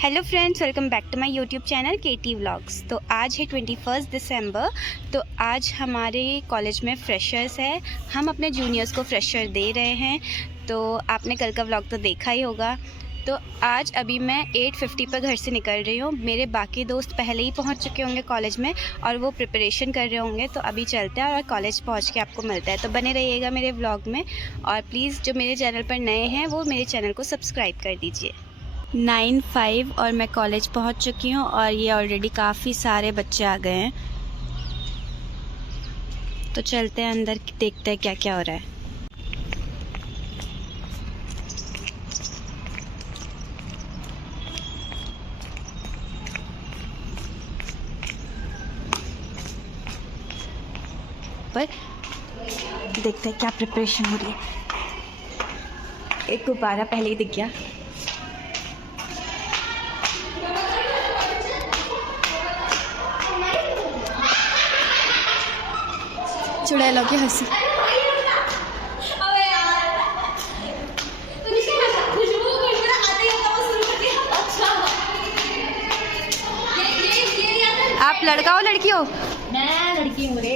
Hello friends, welcome back to my YouTube channel KT vlogs. तो आज है 21 दिसंबर। तो आज हमारे कॉलेज में फ्रेशर्स है। हम अपने जूनियर्स को फ्रेशर दे रहे हैं। तो आपने कल का व्लॉग तो देखा ही होगा। तो आज अभी मैं 8:50 पर घर से निकल रही हूँ। मेरे बाकी दोस्त पहले ही पहुँच चुके होंगे कॉलेज में और वो प्रिपरेशन कर रहे होंगे। तो अभी चलते हैं और कॉलेज पहुँच के आपको मिलता है। तो बने रहिएगा मेरे व्लॉग में और प्लीज़ जो मेरे चैनल पर नए हैं वो मेरे चैनल को सब्सक्राइब कर दीजिए। 9:05 और मैं कॉलेज पहुंच चुकी हूं और ये ऑलरेडी काफ़ी सारे बच्चे आ गए हैं। तो चलते हैं अंदर, देखते हैं क्या क्या हो रहा है। पर देखते हैं क्या प्रिपरेशन हो रही है। एक गुब्बारा पहले ही दिख गया। चुड़ैलों की हंसी। आप लड़का हो लड़की हो? मैं लड़की हूँ रे।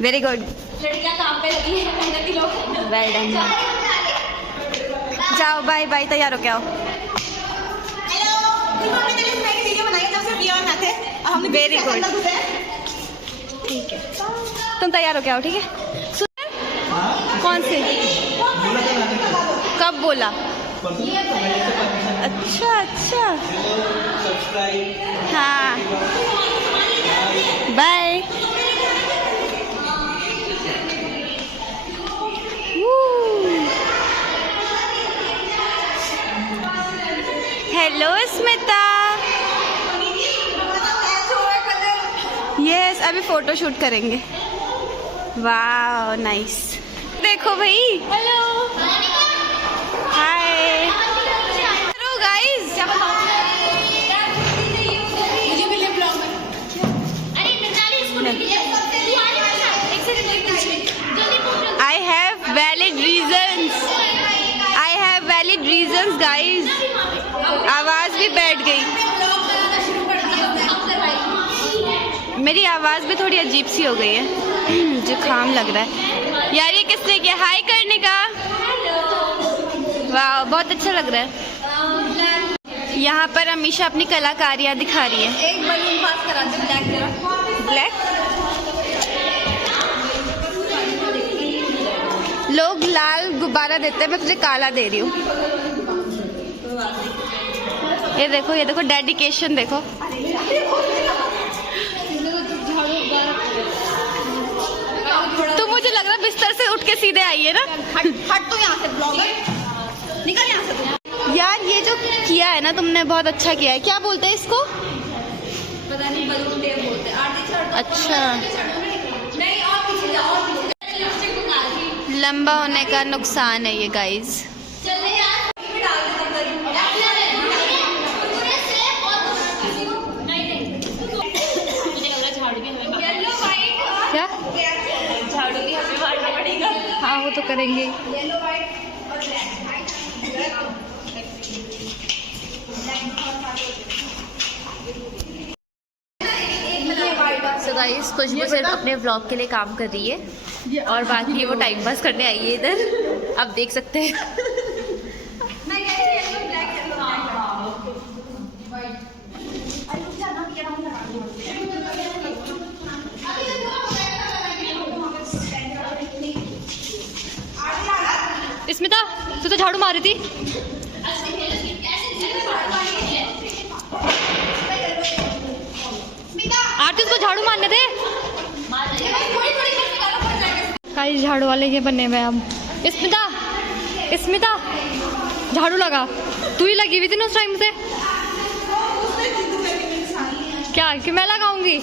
Very good. लड़कियाँ काम पे लगी है, मेहनती लोग। Well done. जाओ बाय बाय, तैयार हो क्या हो? वेरी गुड, ठीक है। तुम तैयार हो क्या हो? ठीक है। कौन से? कब बोला? अच्छा अच्छा, हाँ बाय। हेलो स्मिता। यस, अभी फोटो शूट करेंगे। वाह नाइस। देखो भाई। Hello, hi. Hello guys. मुझे मिले ब्लॉग में। अरे मिताली इसको नहीं I have valid reasons. I have valid reasons guys. आवाज़ भी बैठ गई। मेरी आवाज़ भी थोड़ी अजीब सी हो गई है, जुकाम लग रहा है यार। ये किसने किया हाय करने का? वाह, बहुत अच्छा लग रहा है। यहाँ पर अमीशा अपनी कलाकारियाँ दिखा रही है। एक बलून पास करा दे, ब्लैक करा। ब्लैक। लोग लाल गुब्बारा देते हैं, मैं तुझे काला दे रही हूँ। ये देखो डेडिकेशन देखो। तो मुझे लग रहा है बिस्तर से उठ के सीधे आई है ना। हट तो यहाँ से, ब्लॉगर निकल यहाँ से। यार ये जो किया है ना तुमने, बहुत अच्छा किया है। क्या बोलते हैं इसको? पता नहीं, बलून टेप बोलते हैं। आरती छड़। अच्छा, नहीं, और पीछे जाओ, और पीछे लिपस्टिक को काट दी। लंबा होने का नुकसान है ये गाइज। चल यार, इसमें डाल दे तब तक। पूरे सेब और नहीं मुझे लग रहा है झाड़ू भी हमें येलो वाइट। क्या? झाड़ू भी हमें मारना पड़ेगा। हाँ वो तो करेंगे। येलो वाइट और ब्लैक। सो गाइस, खुशबू सिर्फ अपने व्लॉग के लिए काम कर रही है और बाकी वो टाइम पास करने आई है इधर। आप देख सकते हैं। स्मिता, तू तो झाड़ू मार रही थी। आरती को झाड़ू मारने थे। काई झाड़ू वाले ये बने हुए अब। स्मिता झाड़ू लगा। तू ही लगी हुई थी ना उस टाइम से। क्या कि मैं लगाऊंगी?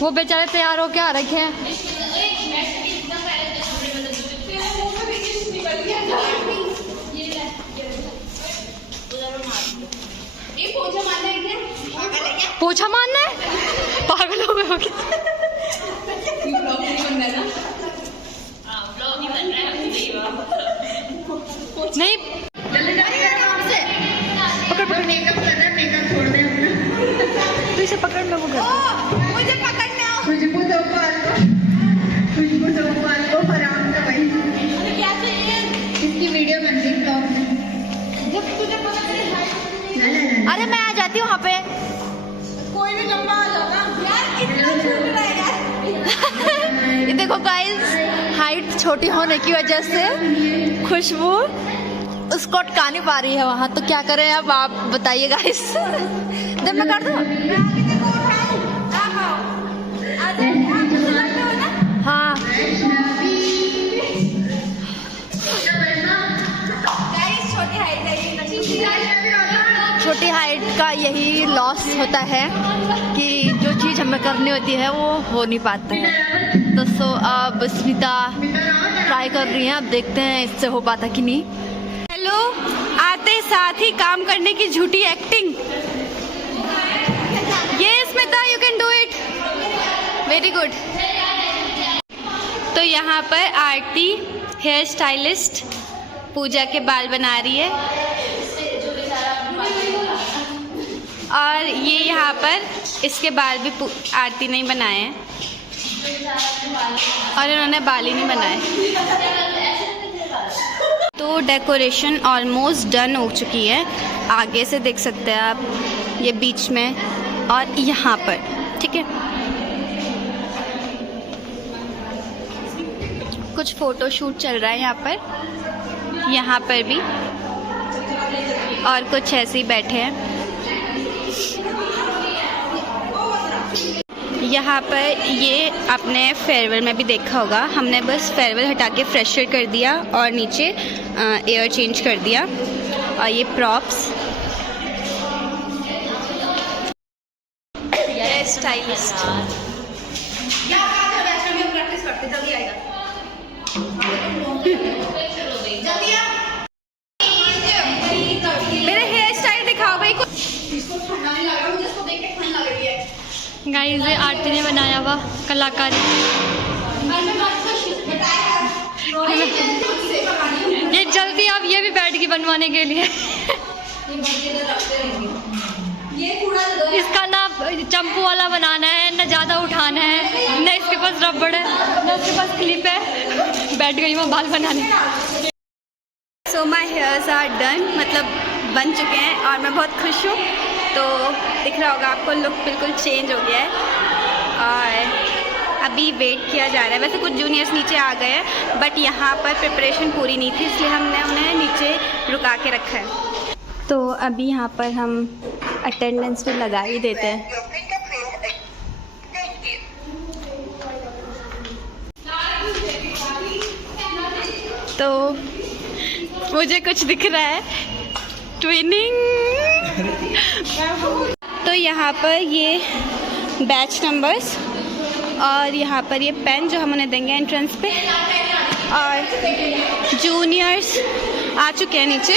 वो बेचारे तैयार होके आ रखे हैं। पोछा मारना है? पागल हो गए हो क्या? नहीं, पकड़ पकड़। इसे पकड़ लो, वो मुझे पकड़ने आओ। खुशबू चौपाल को फराम का भाई क्या चाहिए? इसकी वीडियो बनती ब्लॉग में। जब तुझे पता चले अरे मैं आ जाती हूँ वहाँ पे। कोई भी लंबा आ जाता यार, इतना छूट रहा है यार। ये देखो गाइस, हाइट छोटी होने की वजह से खुशबू उसको अटका नहीं पा रही है वहाँ, तो क्या करें अब आप बताइए गाइस। जब मैं कर दूँ? मैं आगे देखो उठाऊं, आप आओ। आ जाओ, आप मुझे लगते हो ना? हाँ गाइस छोटी हाइट है ये, छोटी हाइट का यही लॉस होता है कि जो चीज़ हमें करनी होती है वो हो नहीं पाता है। तो सो अब स्मिता ट्राई कर रही हैं, अब देखते हैं इससे हो पाता कि नहीं। हेलो, आते साथ ही काम करने की झूठी एक्टिंग। ये Smita, you can do it, very good. तो यहाँ पर आरती हेयर स्टाइलिस्ट पूजा के बाल बना रही है, और ये यहाँ पर इसके बाल भी आरती ने ही बनाए हैं, और इन्होंने बाल ही नहीं बनाए। तो डेकोरेशन ऑलमोस्ट डन हो चुकी है, आगे से देख सकते हैं आप, ये बीच में और यहाँ पर, ठीक है। कुछ फ़ोटो शूट चल रहा है यहाँ पर भी, और कुछ ऐसे ही बैठे हैं। यहाँ पर ये आपने फेयरवेल में भी देखा होगा, हमने बस फेयरवेल हटा के फ्रेशर कर दिया और नीचे एयर चेंज कर दिया। और ये प्रॉप्स, हेयर स्टाइलिस्ट, मेरा हेयर स्टाइल दिखाओ भाई। गाइस ये आरती ने बनाया हुआ कलाकारी, ये जल्दी अब ये भी बैठगी बनवाने के लिए। इसका ना चंपू वाला बनाना है, ना ज़्यादा उठाना है, ना इसके पास रबड़ है, ना इसके पास क्लिप है। बैठ गई मैं बाल बनाने। सो माई हेयर्स आर डन, मतलब बन चुके हैं और मैं बहुत खुश हूँ। तो दिख रहा होगा आपको, लुक बिल्कुल चेंज हो गया है और अभी वेट किया जा रहा है। वैसे कुछ जूनियर्स नीचे आ गए हैं, बट यहाँ पर प्रिपरेशन पूरी नहीं थी, इसलिए हमने उन्हें नीचे रुका के रखा है। तो अभी यहाँ पर हम अटेंडेंस भी लगा ही देते हैं। तो मुझे कुछ दिख रहा है, ट्विनिंग। तो यहाँ पर ये बैच नंबर्स और यहाँ पर ये पेन जो हम उन्हें देंगे एंट्रेंस पे, और जूनियर्स आ चुके हैं नीचे।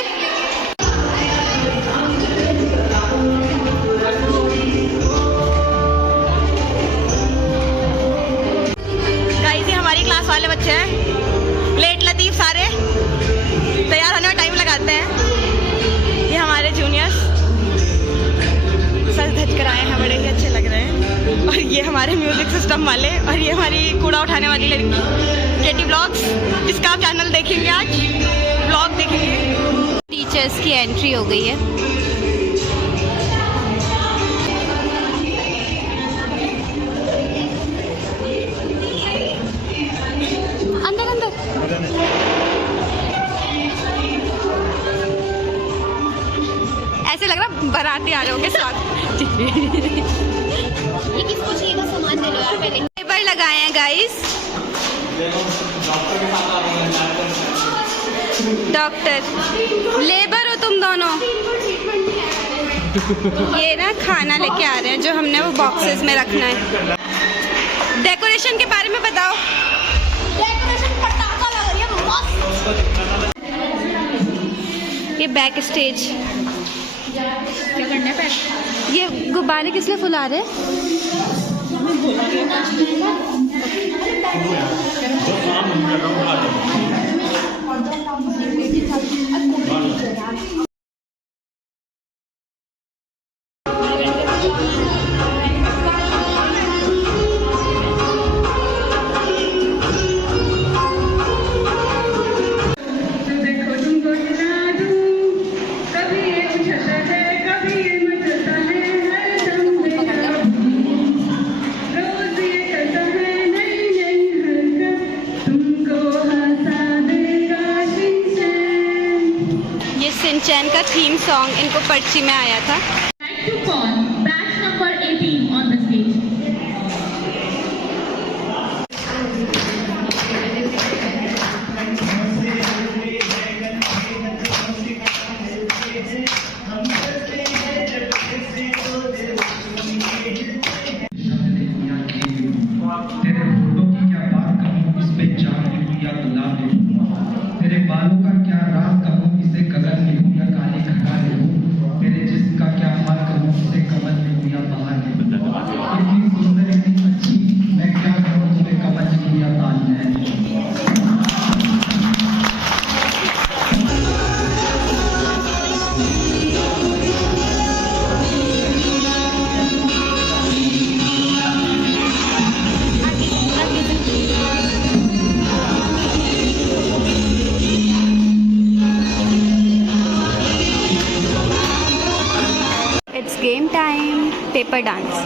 गाइस ये हमारी क्लास वाले बच्चे हैं, लेट लतीफ़ सारे तैयार होने में टाइम लगाते हैं। ये हमारे जूनियर्स सज धज कर आए हैं, बड़े ही अच्छे लग रहे हैं। और ये हमारे म्यूज़िक सिस्टम वाले, और ये हमारी कूड़ा उठाने वाली लड़की केटी व्लॉग्स, जिसका आप चैनल देखेंगे, आज व्लॉग देखेंगे। टीचर्स की एंट्री हो गई है। अंदर अंदर ऐसे लग रहा बाराती आ रहे होंगे साथ। ये किसको चाहिए का सामान दे लो यार पहले। लेबर लगाए हैं गाइस, डॉक्टर लेबर हो तुम दोनों। ये ना खाना लेके आ रहे हैं जो हमने वो बॉक्सेस में रखना है। डेकोरेशन के बारे में बताओ। डेकोरेशन पटाखा लग रही है मस्त। ये बैक स्टेज, क्या करना है? ये गुब्बारे किस लिए फुला रहे हैं? थीम सॉन्ग इनको पर्ची में आया था। Like to call batch number 18 on the stage. तेरे होठों की क्या बात कहूँ, इस पे चाँद लिखूँ या गुलाब लिखूँ। तेरे बालों का क्या राज कहूँ, इसे गगन लिखूँ या काली घटा लिखूँ। तेरे जिस्म का क्या हाल कहूँ, इसे कमल लिखूँ या बहार लिखूँ। इतनी सुंदर इतनी अच्छी, मैं क्या कहूँ तुम्हें, कमल लिखूँ या ताजमहल लिखूँ। It's game time. Paper dance.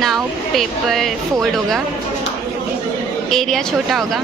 Now paper fold होगा, एरिया छोटा होगा।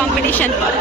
कंपटीशन पर।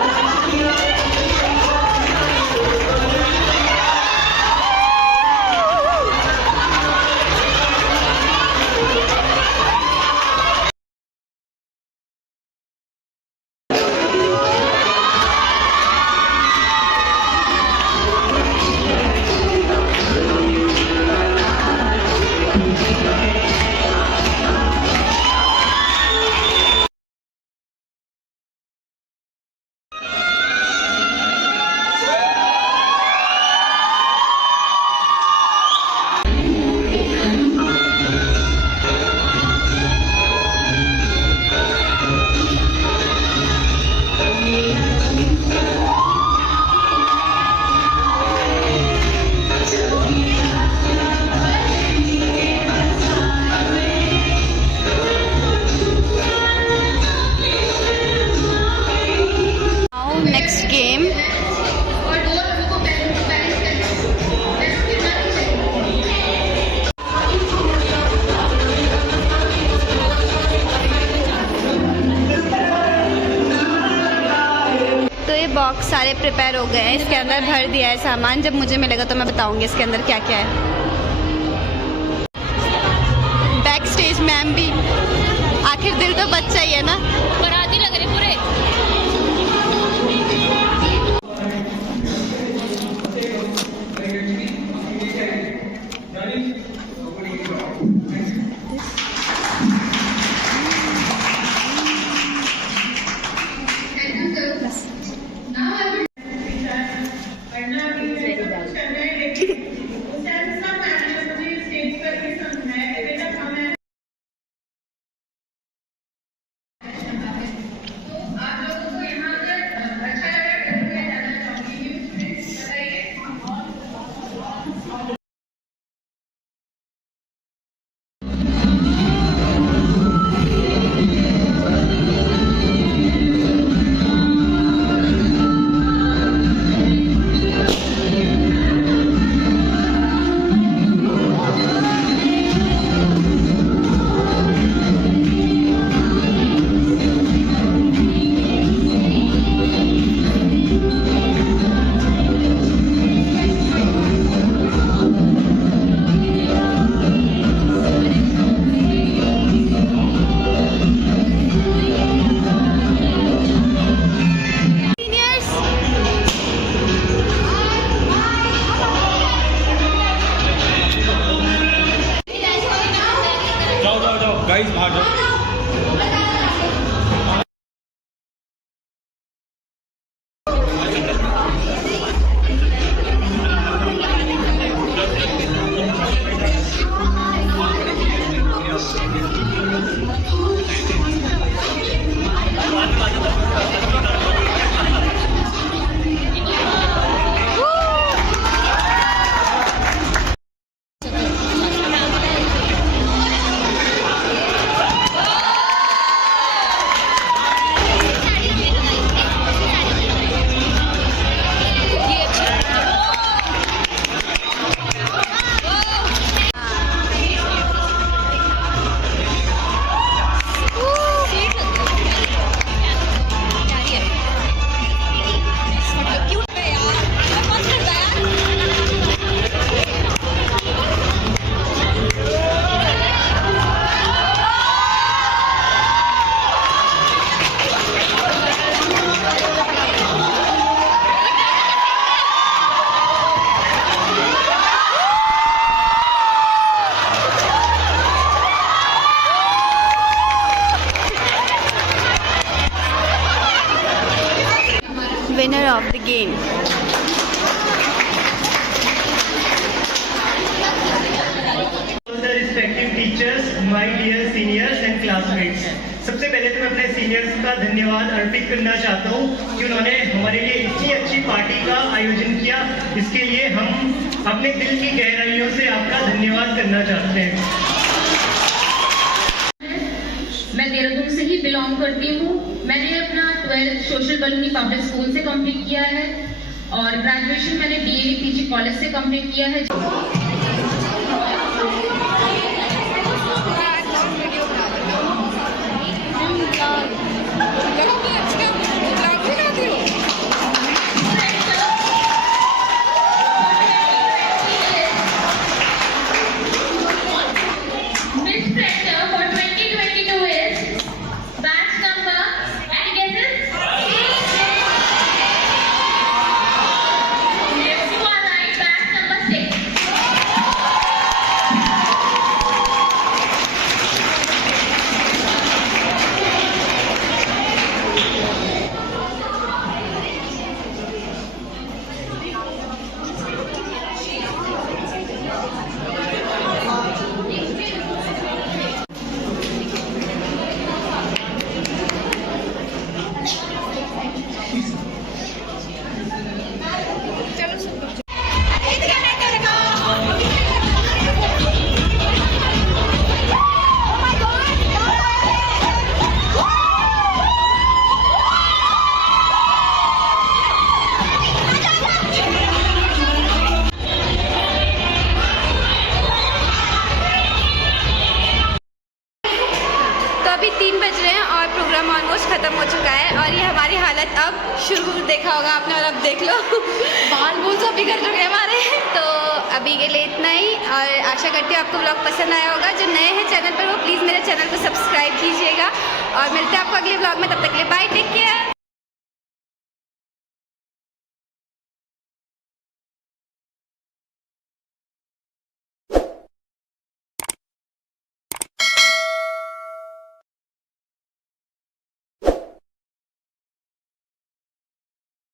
प्रिपेयर हो गए हैं, इसके अंदर भर दिया है सामान। जब मुझे मिलेगा तो मैं बताऊंगी इसके अंदर क्या क्या है। बैक स्टेज मैम भी, आखिर दिल तो बच्चा ही है ना। बराती लग रही पूरे। गाइस बाहर जाओ। Winner of the game. The respective teachers, my dear seniors and classmates. सबसे पहले तो मैं अपने सीनियर्स का धन्यवाद अर्पित करना चाहता हूँ कि उन्होंने हमारे लिए इतनी अच्छी पार्टी का आयोजन किया। इसके लिए हम अपने दिल की गहराइयों से आपका धन्यवाद करना चाहते हैं। मैं देहरादून से ही बिलोंग करती हूँ। मैंने अपना 12th social colony public school से कंप्लीट किया है और ग्रेजुएशन मैंने DAV PG कॉलेज से कंप्लीट किया है। Next one, batch number 6. शुरू देखा होगा आपने और अब देख लो बाल बूल सब बिगड़ चुके हैं हमारे। तो अभी के लिए इतना ही, और आशा करती हूँ आपको ब्लॉग पसंद आया होगा। जो नए हैं चैनल पर वो प्लीज़ मेरे चैनल को सब्सक्राइब कीजिएगा, और मिलते हैं आपको अगले ब्लॉग में। तब तक के लिए बाय, टेक केयर।